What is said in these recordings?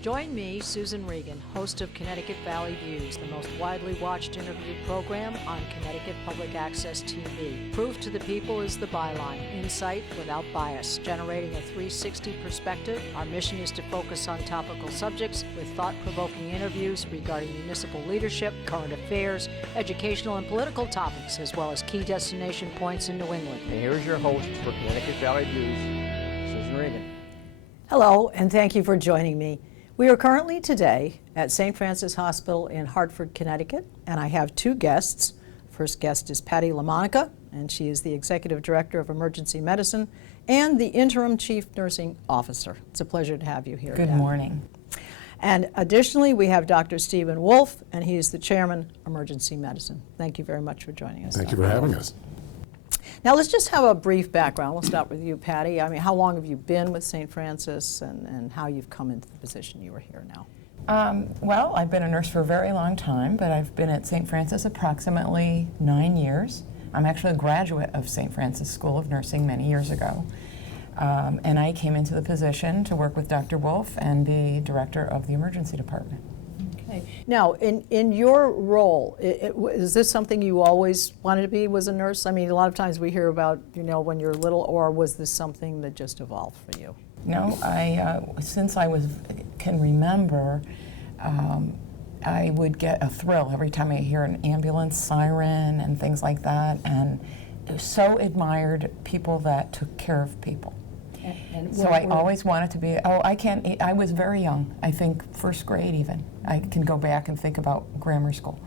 Join me, Susan Regan, host of Connecticut Valley Views, the most widely watched interview program on Connecticut Public Access TV. Proof to the people is the byline. Insight without bias, generating a 360 perspective. Our mission is to focus on topical subjects with thought-provoking interviews regarding municipal leadership, current affairs, educational and political topics, as well as key destination points in New England. And here's your host for Connecticut Valley Views, Susan Regan. Hello, and thank you for joining me. We are currently today at St. Francis Hospital in Hartford, Connecticut, and I have two guests. First guest is Patty LaMonica, and she is the Executive Director of Emergency Medicine and the Interim Chief Nursing Officer. It's a pleasure to have you here. Good morning. And additionally, we have Dr. Stephen Wolf, and he is the Chairman, Emergency Medicine. Thank you very much for joining us. Thank you for having us. Now let's just have a brief background. We'll start with you, Patty. I mean, how long have you been with St. Francis and how you've come into the position you are here now? Well, I've been a nurse for a very long time, but I've been at St. Francis approximately 9 years. I'm actually a graduate of St. Francis School of Nursing many years ago. And I came into the position to work with Dr. Wolf and be director of the emergency department. Okay. Now, in your role, is this something you always wanted to be, was a nurse? I mean, a lot of times we hear about, you know, when you're little, or was this something that just evolved for you? No, since I can remember, I would get a thrill every time I hear an ambulance siren and things like that, and so admired people that took care of people. So I always wanted to be, I was very young, I think first grade even. I can go back and think about grammar school.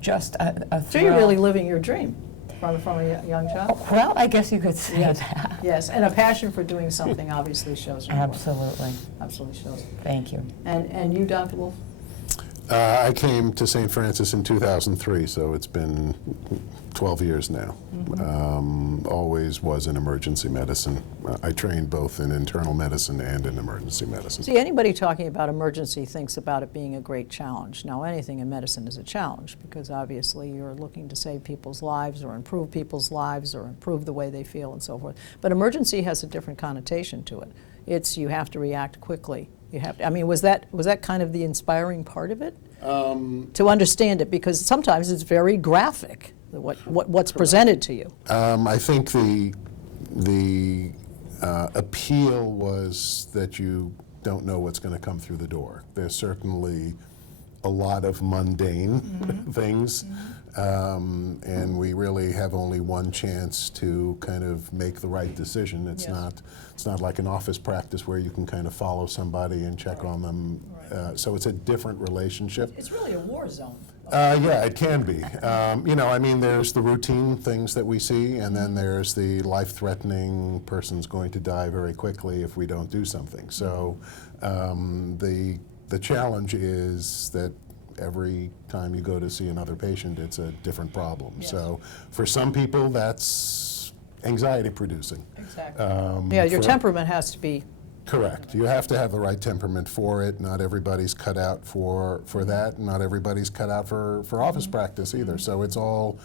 Just a thrill. So you're really living your dream from a young child? Well, I guess you could say yes. that. Yes, and a passion for doing something obviously shows. Absolutely. Absolutely shows. Thank you. And you, Dr. Wolf? I came to St. Francis in 2003, so it's been 12 years now. Always was in emergency medicine. I trained both in internal medicine and in emergency medicine. See, anybody talking about emergency thinks about it being a great challenge. Now, anything in medicine is a challenge because obviously you're looking to save people's lives or improve people's lives or improve the way they feel and so forth. But emergency has a different connotation to it. It's you have to react quickly. You have to, I mean, was that kind of the inspiring part of it? To understand it, because sometimes it's very graphic, what's presented to you. I think the appeal was that you don't know what's going to come through the door. There's certainly a lot of mundane things, and we really have only one chance to kind of make the right decision. It's not like an office practice where you can kind of follow somebody and check on them. So it's a different relationship. It's really a war zone. Yeah, it can be. You know, I mean, there's the routine things that we see, and then there's the life-threatening person's going to die very quickly if we don't do something. So the challenge is that every time you go to see another patient, it's a different problem. Yes. So for some people, that's anxiety producing. Exactly. Yeah, your temperament has to be. Correct. You have to have the right temperament for it. Not everybody's cut out for that. Not everybody's cut out for office practice either. So it's all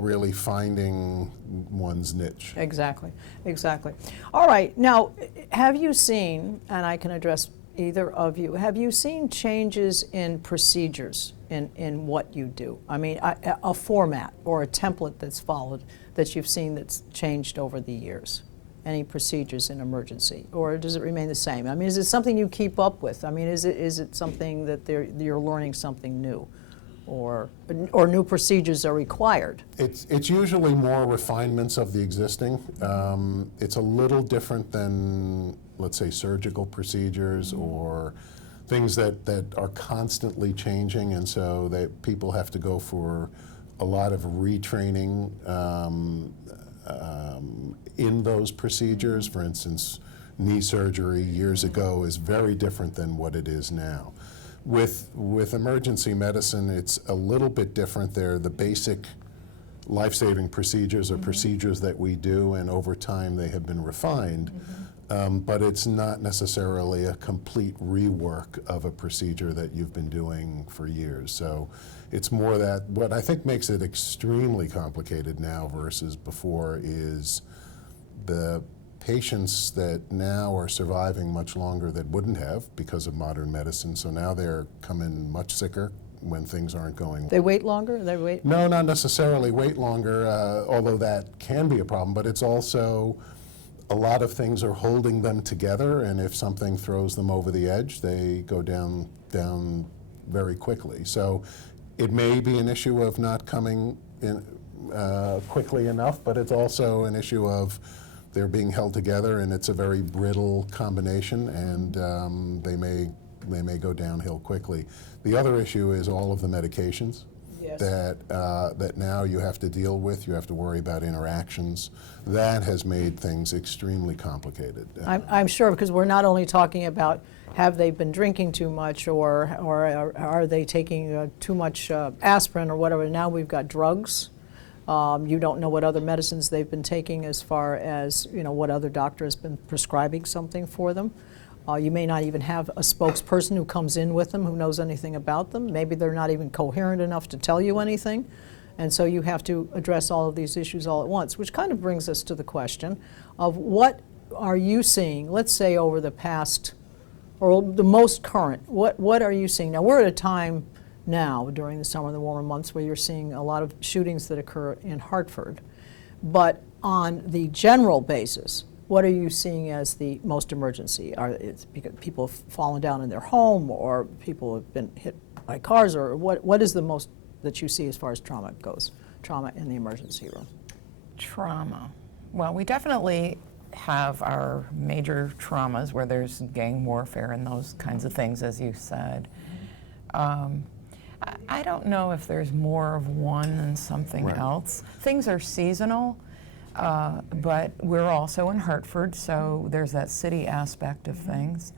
really finding one's niche. Exactly. Exactly. All right. Now, have you seen, and I can address either of you, have you seen changes in procedures in what you do? I mean, a format or a template that's followed that you've seen that's changed over the years? Any procedures in emergency, or does it remain the same? I mean, is it something you keep up with? I mean, is it something that you're learning something new, or new procedures are required? It's usually more refinements of the existing. It's a little different than, let's say, surgical procedures or things that are constantly changing, and so that people have to go for a lot of retraining in those procedures. For instance, knee surgery years ago is very different than what it is now. With emergency medicine, it's a little bit different. They're the basic life-saving procedures or procedures that we do, and over time they have been refined. But it's not necessarily a complete rework of a procedure that you've been doing for years. So it's more that what I think makes it extremely complicated now versus before is the patients that now are surviving much longer that wouldn't have because of modern medicine. So now they're coming much sicker when things aren't going well. They wait longer? They wait? No, not necessarily wait longer, although that can be a problem, but it's also a lot of things are holding them together, and if something throws them over the edge, they go down very quickly. So it may be an issue of not coming in quickly enough, but it's also an issue of they're being held together, and it's a very brittle combination, and they may go downhill quickly. The other issue is all of the medications. Yes. That now you have to deal with. You have to worry about interactions. That has made things extremely complicated. I'm sure, because we're not only talking about have they been drinking too much, or are they taking too much aspirin or whatever. Now we've got drugs. You don't know what other medicines they've been taking, as far as what other doctor has been prescribing something for them. You may not even have a spokesperson who comes in with them who knows anything about them. Maybe they're not even coherent enough to tell you anything. And so you have to address all of these issues all at once, which kind of brings us to the question of what are you seeing, let's say over the past, or the most current, what are you seeing? Now we're at a time now during the summer and the warmer months where you're seeing a lot of shootings that occur in Hartford. But on the general basis, what are you seeing as the most emergency? It's because people have fallen down in their home, or people have been hit by cars, or what is the most that you see as far as trauma goes? Trauma in the emergency room. Trauma. Well, we definitely have our major traumas where there's gang warfare and those kinds of things, as you said. I don't know if there's more of one than something else. Things are seasonal. But we're also in Hartford, so there's that city aspect of things.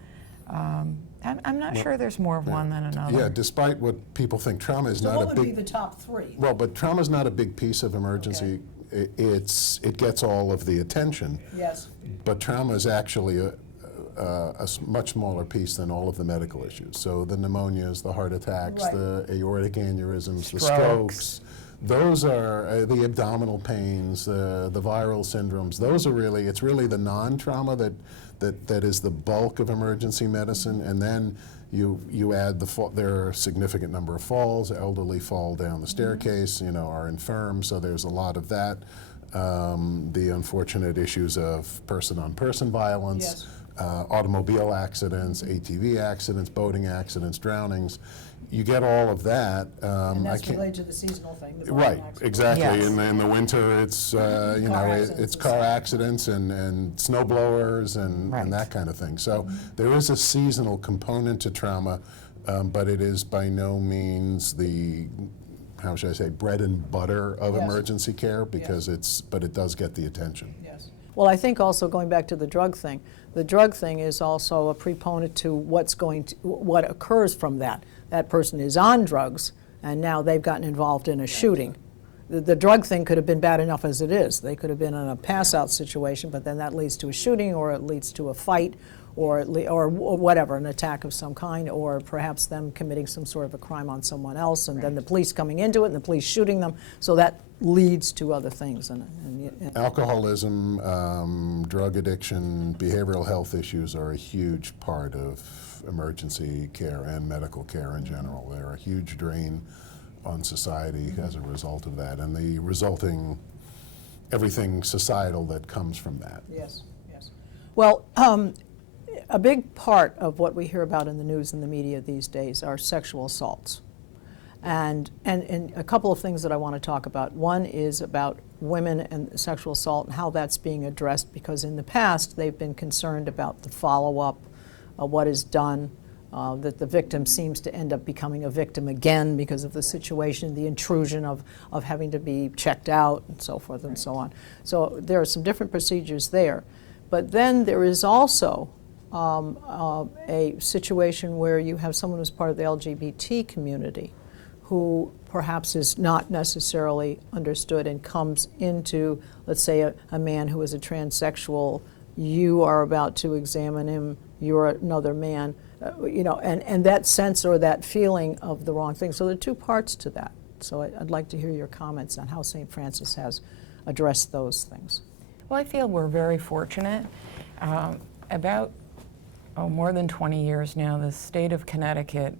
I'm not sure there's more of one than another. Yeah, despite what people think, trauma is not a big... What would be the top three? Well, but trauma is not a big piece of emergency. Okay. It gets all of the attention. Yes. But trauma is actually a much smaller piece than all of the medical issues. So the pneumonias, the heart attacks, the aortic aneurysms, the strokes. Those are the abdominal pains, the viral syndromes. Those are really, it's really the non-trauma that is the bulk of emergency medicine. And then you add there are a significant number of falls. Elderly fall down the staircase, are infirm. So there's a lot of that. The unfortunate issues of person-on-person violence, automobile accidents, ATV accidents, boating accidents, drownings. You get all of that. And that's related to the seasonal thing. The Right, exactly. Yes. In the winter, it's it's car accidents and snow blowers and that kind of thing. So there is a seasonal component to trauma, but it is by no means the, how should I say, bread and butter of emergency care, because but it does get the attention. Yes. Well, I think also going back to the drug thing is also a proponent to what occurs from that. That person is on drugs, and now they've gotten involved in a shooting. The drug thing could have been bad enough as it is. They could have been in a pass-out situation, but then that leads to a shooting, or it leads to a fight, or whatever, an attack of some kind, or perhaps them committing some sort of a crime on someone else, and then the police coming into it, and the police shooting them. So that leads to other things. And alcoholism, drug addiction, behavioral health issues are a huge part of emergency care and medical care in general. They're a huge drain on society as a result of that, and the resulting everything societal that comes from that. Yes, yes. Well, a big part of what we hear about in the news and the media these days are sexual assaults. And a couple of things that I want to talk about. One is about women and sexual assault and how that's being addressed, because in the past they've been concerned about the follow-up, what is done, that the victim seems to end up becoming a victim again because of the situation, the intrusion of having to be checked out and so forth and so on. So there are some different procedures there. But then there is also a situation where you have someone who's part of the LGBT community who perhaps is not necessarily understood and comes into, let's say, a man who is a transsexual. You are about to examine him, you're another man, and that sense or that feeling of the wrong thing. So there are two parts to that. So I'd like to hear your comments on how St. Francis has addressed those things. Well, I feel we're very fortunate. About more than 20 years now, the state of Connecticut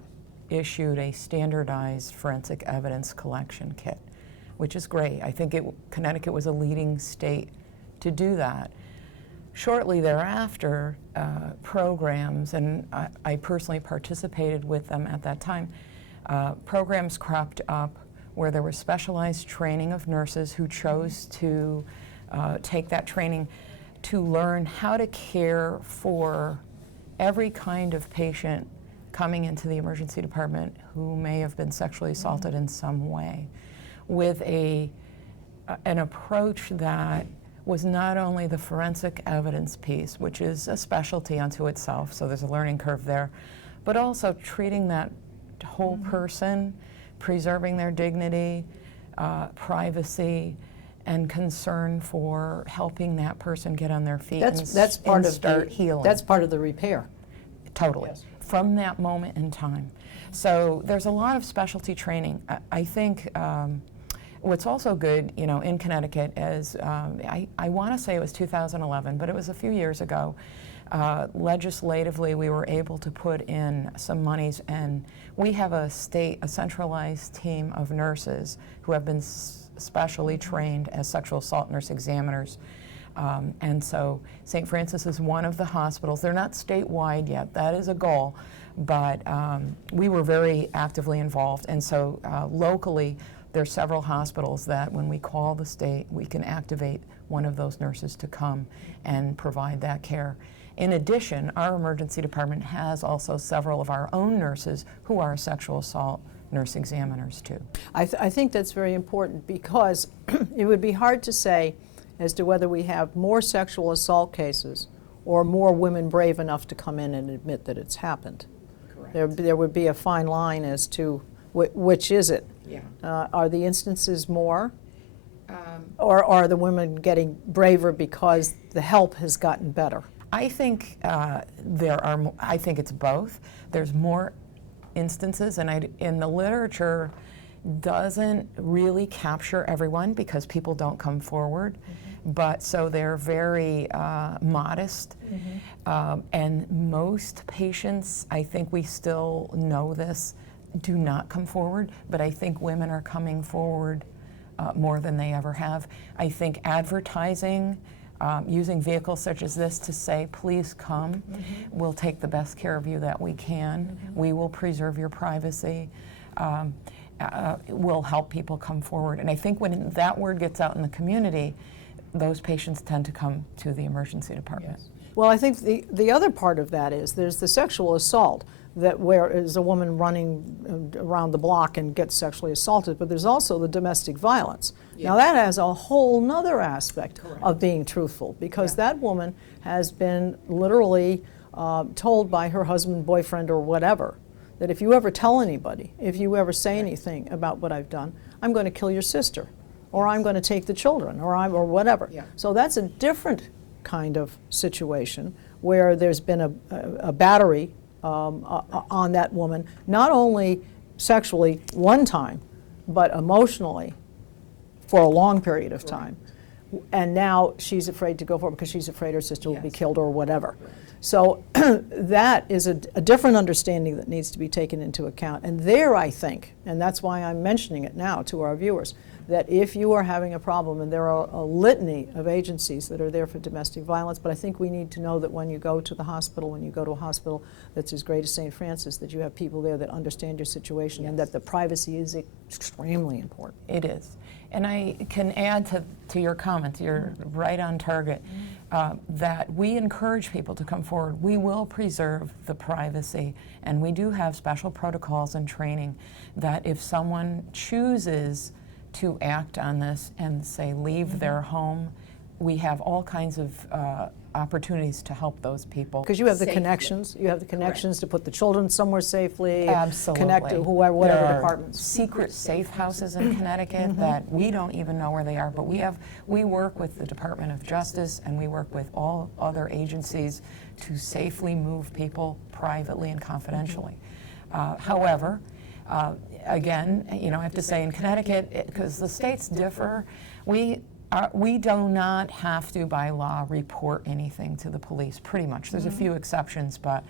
issued a standardized forensic evidence collection kit, which is great. I think Connecticut was a leading state to do that. Shortly thereafter, programs, and I personally participated with them at that time, programs cropped up where there was specialized training of nurses who chose to take that training to learn how to care for every kind of patient coming into the emergency department who may have been sexually assaulted in some way, with an approach that was not only the forensic evidence piece, which is a specialty unto itself, so there's a learning curve there, but also treating that whole person, preserving their dignity, privacy, and concern for helping that person get on their feet and start healing. That's part of the repair. Totally. Yes. From that moment in time. So there's a lot of specialty training. I think what's also good, in Connecticut is, I want to say it was 2011, but it was a few years ago. Legislatively, we were able to put in some monies, and we have a centralized team of nurses who have been specially trained as sexual assault nurse examiners. And so St. Francis is one of the hospitals. They're not statewide yet. That is a goal. But we were very actively involved. And so locally, there are several hospitals that when we call the state, we can activate one of those nurses to come and provide that care. In addition, our emergency department has also several of our own nurses who are sexual assault nurse examiners too. I think that's very important, because it would be hard to say as to whether we have more sexual assault cases or more women brave enough to come in and admit that it's happened. Correct. There would be a fine line as to which is it. Yeah. Are the instances more? Or are the women getting braver because the help has gotten better? I think I think it's both. There's more instances, and in the literature doesn't really capture everyone because people don't come forward. But so they're very modest. And most patients, I think we still know this, do not come forward, but I think women are coming forward more than they ever have. I think advertising, using vehicles such as this to say, please come, we'll take the best care of you that we can, we will preserve your privacy, will help people come forward. And I think when that word gets out in the community, those patients tend to come to the emergency department. Yes. Well, I think the other part of that is there's the sexual assault, that where is a woman running around the block and gets sexually assaulted, but there's also the domestic violence. Now that has a whole nother aspect of being truthful, because that woman has been literally told by her husband, boyfriend, or whatever, that if you ever tell anybody, if you ever say anything about what I've done, I'm going to kill your sister, or I'm going to take the children, or whatever. So that's a different kind of situation where there's been a battery on that woman, not only sexually one time, but emotionally for a long period of time. And now she's afraid to go forward because she's afraid her sister will be killed or whatever. So that is a different understanding that needs to be taken into account. And there, I think, and that's why I'm mentioning it now to our viewers, that if you are having a problem, and there are a litany of agencies that are there for domestic violence, but I think we need to know that when you go to the hospital, when you go to a hospital that's as great as St. Francis, that you have people there that understand your situation, and that the privacy is extremely important. It is. And I can add to your comment, you're right on target, that we encourage people to come forward. We will preserve the privacy, and we do have special protocols and training that if someone chooses to act on this and say leave their home, we have all kinds of opportunities to help those people. Because you have the safely. Connections, you have the connections to put the children somewhere safely, Absolutely. connect to whoever, whatever There are departments. secret safe houses in Connecticut that we don't even know where they are, but we work with the Department of Justice, and we work with all other agencies to safely move people privately and confidentially. However, again, I have to say in Connecticut, because the states differ, we We do not have to, by law, report anything to the police, pretty much. There's a few exceptions, but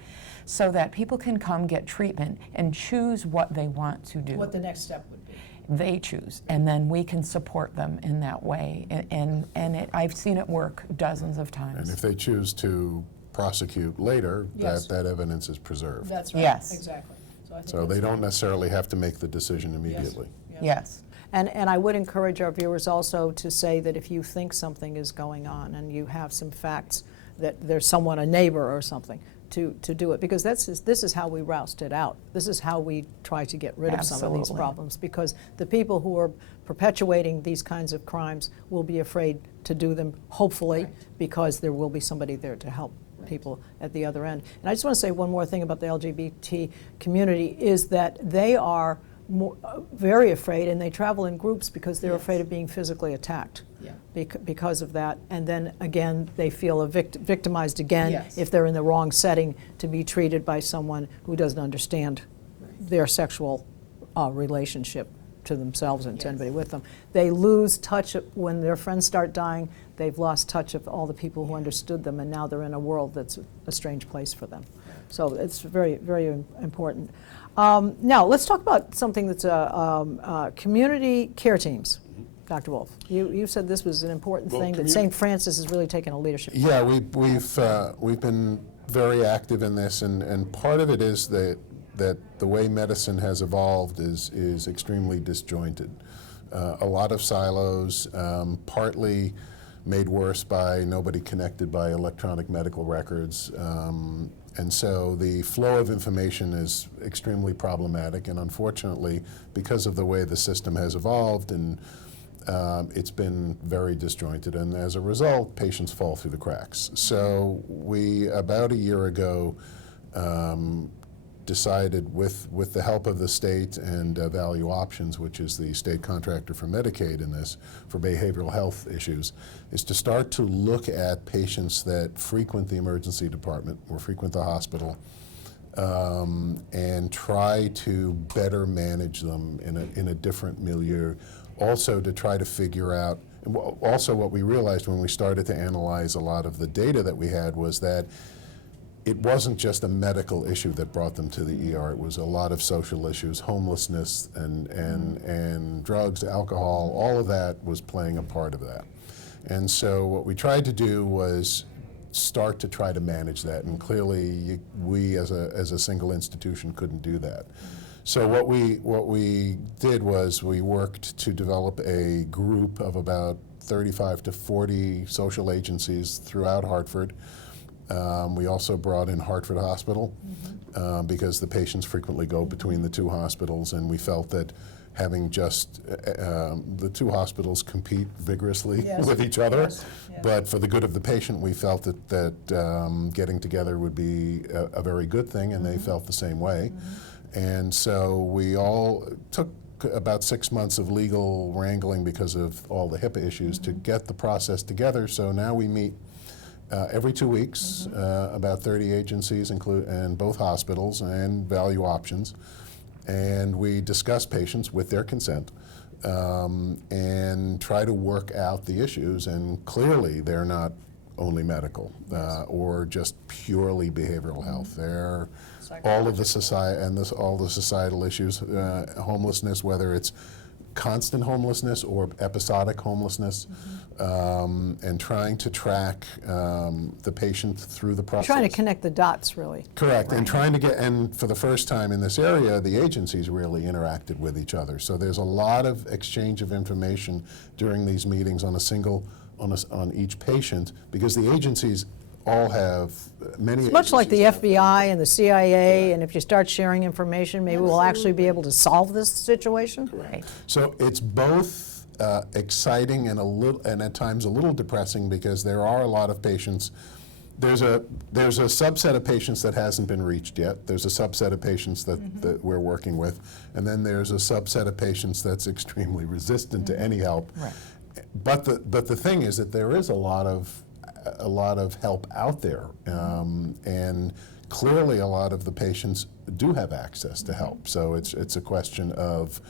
so that people can come get treatment and choose what they want to do. What the next step would be. They choose, and then we can support them in that way. I've seen it work dozens of times. And if they choose to prosecute later, Yes. that evidence is preserved. That's right. Yes. Exactly. So, I think So that's- they don't necessarily have to make the decision immediately. Yes. And I would encourage our viewers also to say that if you think something is going on and you have some facts that there's someone, a neighbor or something, to do it, because this is how we roust it out. This is how we try to get rid of some of these Absolutely. problems, because the people who are perpetuating these kinds of crimes will be afraid to do them, hopefully, because there will be somebody there to help people at the other end. And I just want to say one more thing about the LGBT community is that they are very afraid, and they travel in groups because they're afraid of being physically attacked. Because of that, and then again they feel victimized again if they're in the wrong setting to be treated by someone who doesn't understand their sexual relationship to themselves and to anybody with them. They lose touch when their friends start dying. They've lost touch of all the people who understood them, and now they're in a world that's a strange place for them. So it's very, very important. Now let's talk about something that's community care teams. Dr. Wolf, you said this was an important thing, that St. Francis has really taken a leadership. Yeah, we've been very active in this, and part of it is that the way medicine has evolved is extremely disjointed. A lot of silos, partly made worse by nobody connected by electronic medical records. And so the flow of information is extremely problematic, and unfortunately, because of the way the system has evolved, and it's been very disjointed, and as a result, patients fall through the cracks. So we, about a year ago, decided with the help of the state and Value Options, which is the state contractor for Medicaid in this, for behavioral health issues, is to start to look at patients that frequent the emergency department or frequent the hospital, and try to better manage them in a different milieu. Also to try to figure out, also what we realized when we started to analyze a lot of the data that we had was that it wasn't just a medical issue that brought them to the ER. It was a lot of social issues, homelessness and drugs, alcohol, all of that was playing a part of that. And so what we tried to do was start to try to manage that, and clearly we as a single institution couldn't do that. So what we did was we worked to develop a group of about 35 to 40 social agencies throughout Hartford. We also brought in Hartford Hospital because the patients frequently go between the two hospitals, and we felt that having just the two hospitals compete vigorously with each other, but for the good of the patient, we felt that getting together would be a very good thing, and they felt the same way. And so we all took about 6 months of legal wrangling because of all the HIPAA issues to get the process together. So now we meet every 2 weeks, about 30 agencies and both hospitals and Value Options, and we discuss patients with their consent and try to work out the issues. And clearly they're not only medical or just purely behavioral health. They're all of the society and all the societal issues, homelessness, whether it's constant homelessness or episodic homelessness, and trying to track the patient through the process. Trying to connect the dots, really. Correct, and trying to get, and for the first time in this area, the agencies really interacted with each other. So there's a lot of exchange of information during these meetings on on each patient, because the agencies all have many. It's much like the FBI and the CIA, and if you start sharing information, maybe we'll actually be able to solve this situation. Right. So it's both exciting and at times a little depressing, because there are a lot of patients. There's a subset of patients that hasn't been reached yet. There's a subset of patients that we're working with, and then there's a subset of patients that's extremely resistant to any help. Right. But the thing is that there is a lot of help out there, and clearly a lot of the patients do have access to help. So it's a question of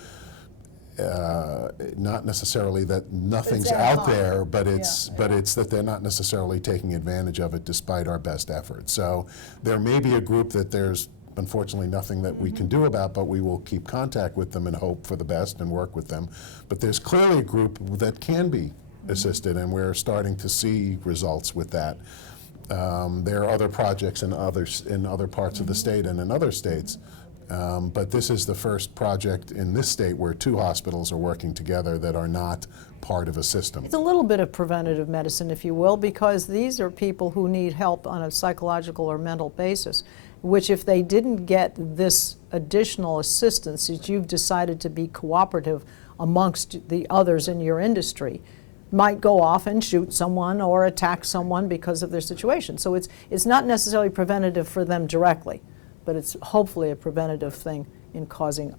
not necessarily that nothing's at out home. there, but Yeah, it's that they're not necessarily taking advantage of it despite our best efforts. So there may be a group that there's unfortunately nothing that we can do about, but we will keep contact with them and hope for the best and work with them. But there's clearly a group that can be assisted, and we're starting to see results with that. There are other projects in other parts of the state and in other states. But this is the first project in this state where 2 hospitals are working together that are not part of a system. It's a little bit of preventative medicine, if you will, because these are people who need help on a psychological or mental basis, which if they didn't get this additional assistance that you've decided to be cooperative amongst the others in your industry, might go off and shoot someone or attack someone because of their situation. So it's not necessarily preventative for them directly, but it's hopefully a preventative thing in causing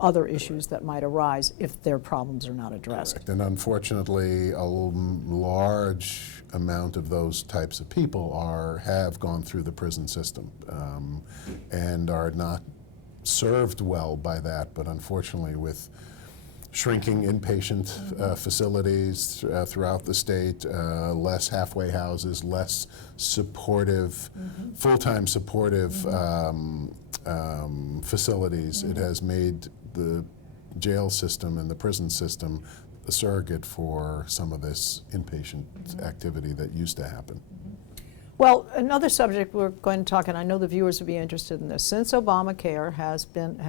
other issues that might arise if their problems are not addressed. And unfortunately, a large amount of those types of people have gone through the prison system and are not served well by that, but unfortunately with shrinking inpatient facilities throughout the state, less halfway houses, less supportive, full-time supportive facilities. It has made the jail system and the prison system a surrogate for some of this inpatient activity that used to happen. Well, another subject we're going to talk, and I know the viewers would be interested in this. Since Obamacare has been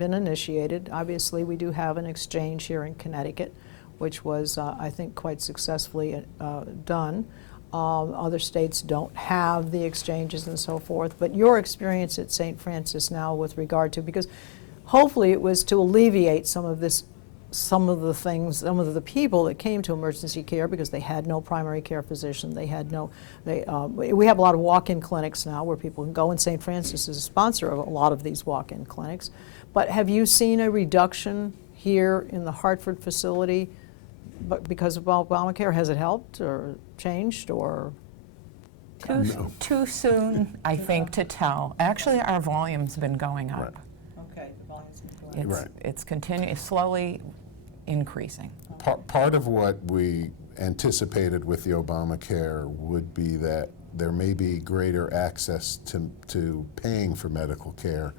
initiated, obviously we do have an exchange here in Connecticut, which was, I think, quite successfully done. Other states don't have the exchanges and so forth, but your experience at St. Francis now with regard to, because hopefully it was to alleviate some of the people that came to emergency care because they had no primary care physician. We have a lot of walk-in clinics now where people can go, and St. Francis is a sponsor of a lot of these walk-in clinics. But have you seen a reduction here in the Hartford facility because of Obamacare? Has it helped or changed or? Too soon, I think, to tell. Actually, our volume's been going up. Okay, the volume's been going up. It's slowly increasing. Part of what we anticipated with the Obamacare would be that there may be greater access to paying for medical care,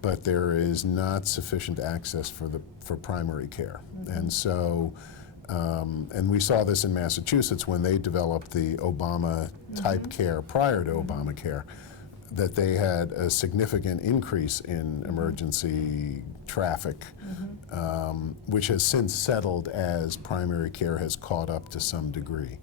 but there is not sufficient access for primary care. And so, and we saw this in Massachusetts when they developed the Obama type care prior to Obamacare, that they had a significant increase in emergency traffic, which has since settled as primary care has caught up to some degree.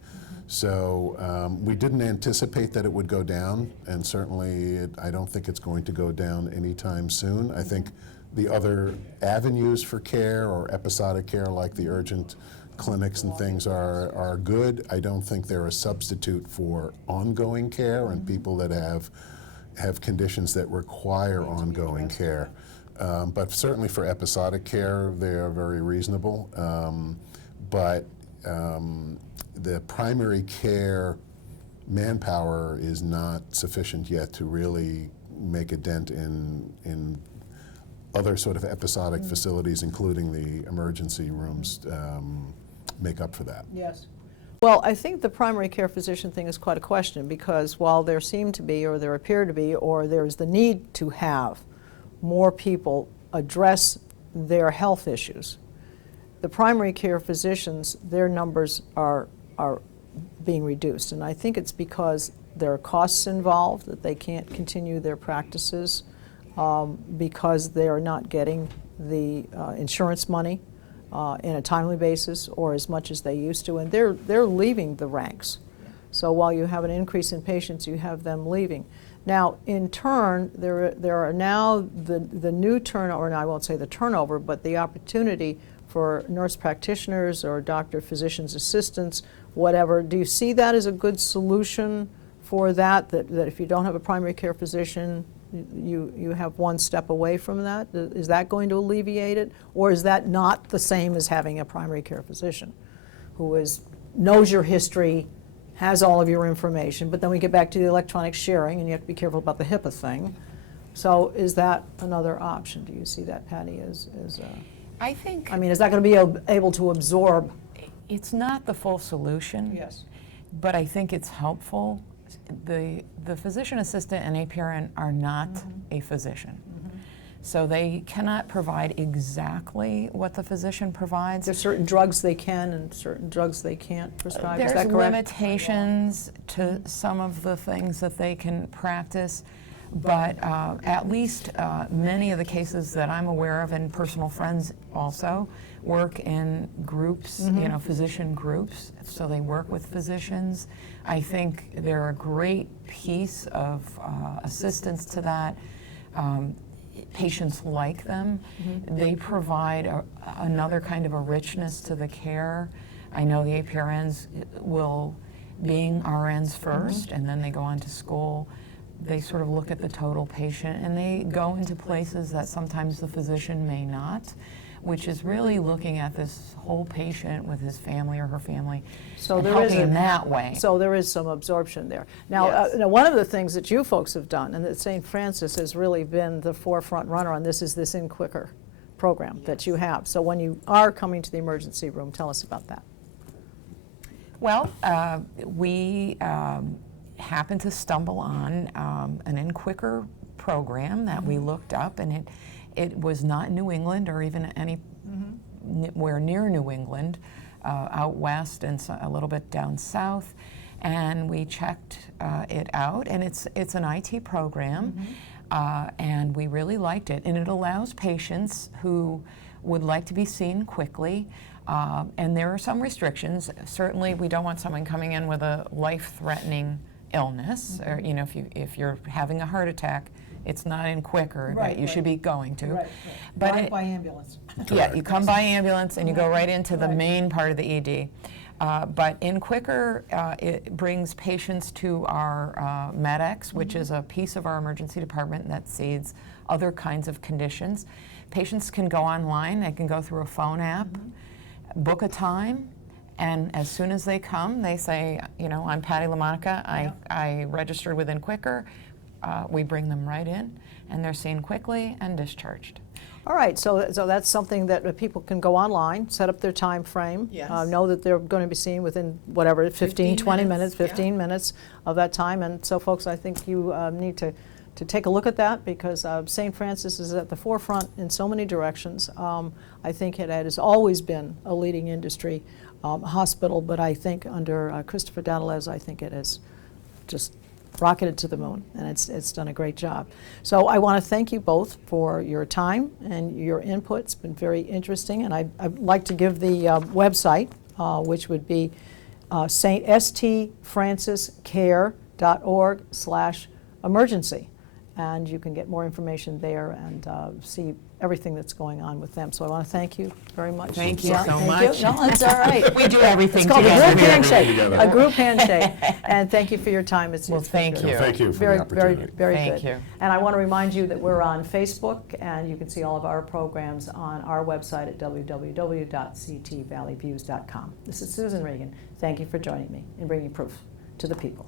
So we didn't anticipate that it would go down, and certainly I don't think it's going to go down anytime soon. I think the other avenues for care or episodic care like the urgent clinics and things are good. I don't think they're a substitute for ongoing care and people that have conditions that require ongoing care. But certainly for episodic care, they are very reasonable. But the primary care manpower is not sufficient yet to really make a dent in other sort of episodic facilities, including the emergency rooms, make up for that. Yes. Well, I think the primary care physician thing is quite a question, because while there seem to be, or there appear to be, or there's the need to have more people address their health issues, the primary care physicians, their numbers are being reduced. And I think it's because there are costs involved, that they can't continue their practices because they are not getting the insurance money in a timely basis or as much as they used to, and they're leaving the ranks. So while you have an increase in patients, you have them leaving. Now, in turn, there are now the new turnover, and I won't say the turnover, but the opportunity for nurse practitioners or doctor physician's assistants, whatever. Do you see that as a good solution for that if you don't have a primary care physician, you have one step away from that? Is that going to alleviate it? Or is that not the same as having a primary care physician who knows your history, has all of your information, but then we get back to the electronic sharing and you have to be careful about the HIPAA thing. So is that another option? Do you see that, Patty, as I think I mean, is that going to be able to absorb? it's not the full solution. Yes. But I think it's helpful. The physician assistant and APRN are not a physician. So they cannot provide exactly what the physician provides. There's certain drugs they can and certain drugs they can't prescribe. Is There's that correct? limitations to some of the things that they can practice, but at least many of the cases that I'm aware of, and personal friends also, work in groups, you know, physician groups, so they work with physicians. I think they're a great piece of assistance to that. Patients like them. They provide another kind of a richness to the care. I know the APRNs will, being RNs first, and then they go on to school, they sort of look at the total patient, and they go into places that sometimes the physician may not, which is really looking at this whole patient with his family or her family, So and there is helping in that way. So there is some absorption there. Now, Yes. now, one of the things that you folks have done, and that St. Francis has really been the forefront runner on this, is this In Quicker program that you have. So when you are coming to the emergency room, tell us about that. Well, we happened to stumble on an In Quicker program that we looked up, and it was not in New England or even anywhere near New England, out west and a little bit down south. And we checked it out, and it's an IT program, and we really liked it. And it allows patients who would like to be seen quickly, and there are some restrictions. Certainly, we don't want someone coming in with a life-threatening illness, or you know, if you're having a heart attack, it's not in Quicker that you should be going to. But by ambulance. yeah, you come by ambulance and you go right into the main part of the ED. But in Quicker, it brings patients to our MedX, which is a piece of our emergency department that sees other kinds of conditions. Patients can go online, they can go through a phone app, book a time, and as soon as they come, they say, you know, I'm Patty LaMonica, I registered within Quicker. We bring them right in, and they're seen quickly and discharged. All right, so that's something that people can go online, set up their time frame, know that they're going to be seen within whatever, 15, 20 minutes, 15 minutes of that time. And so, folks, I think you need to take a look at that, because St. Francis is at the forefront in so many directions. I think it has always been a leading industry hospital, but I think under Christopher Dadalez, I think it has just rocketed to the moon, and it's done a great job. So I want to thank you both for your time and your input. It's been very interesting, and I'd like to give the website, which would be stfranciscare.org/emergency, and you can get more information there and see everything that's going on with them. So I want to thank you very much. Thank you so thank much. You. No, it's all right. We do everything It's called a together group here. handshake. Together. A group handshake. And thank you for your time. It's Well, been thank good. you. Thank you for Very, the very, opportunity. very Thank good. you. And I want to remind you that we're on Facebook, and you can see all of our programs on our website at www.ctvalleyviews.com. This is Susan Regan. Thank you for joining me in bringing proof to the people.